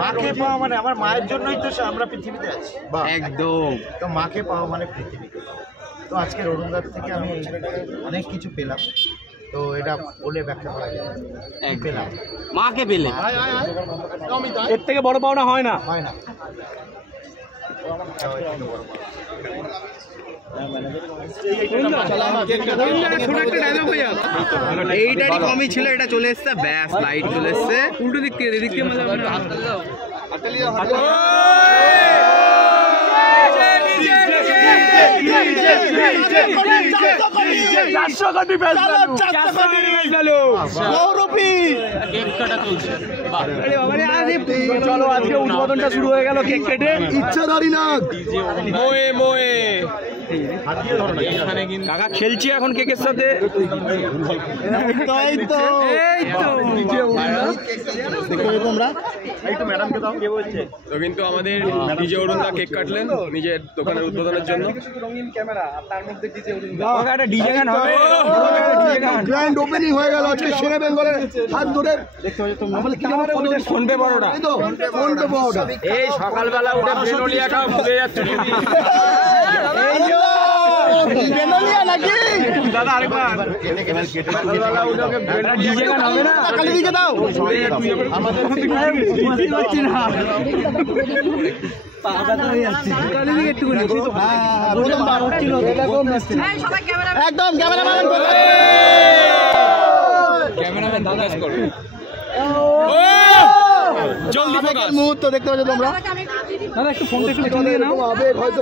মাকে পাওয়া মানে আমার মায়ের জন্যই তো আমরা পৃথিবীতে আছি। একদম। তো মাকে পাওয়া মানে পৃথিবীকে পাওয়া। তো আজকের অরুণদার থেকে আমি অনেক কিছু পেলাম। তো এটা বলে ব্যাখ্যা করা যায় পেলাম মাকে পেলে এর থেকে বড় পাওনা হয় না। এইটারই কমই ছিল, এটা চলে এসছে, ব্যাস লাইট চলে এসছে উল্টো দিক থেকে, এদিক থেকে চলো আজকে উদ্বোধনটা শুরু হয়ে গেল কেক কেটে। ইচ্ছাধারী নাগ মোয়ে মোয়ে কাকা খেলছি এখন কেকের সাথে। তো কিন্তু আমাদের ডিজে অরুণদা কেক কাটলেন নিজের দোকানের উদ্বোধনের জন্য। গ্র্যান্ড ওপেনিং হয়ে গেল আজকে শেরে বেঙ্গলের হাত ধরে। ফোনপে বড়টা, ফোনপে বড়টা। এই সকালবেলা উঠে বেনোলিয়া খাওয়া ভুলে যাচ্ছে দাদা আরেকবার ডিজে গান হবে না, কালি দিকে দাও। একদম ক্যামেরাম্যান মুহূর্ত দেখতে পাচ্ছ তোমরা। দাদা একটু ফোনটা একটু আবেগ হয়তো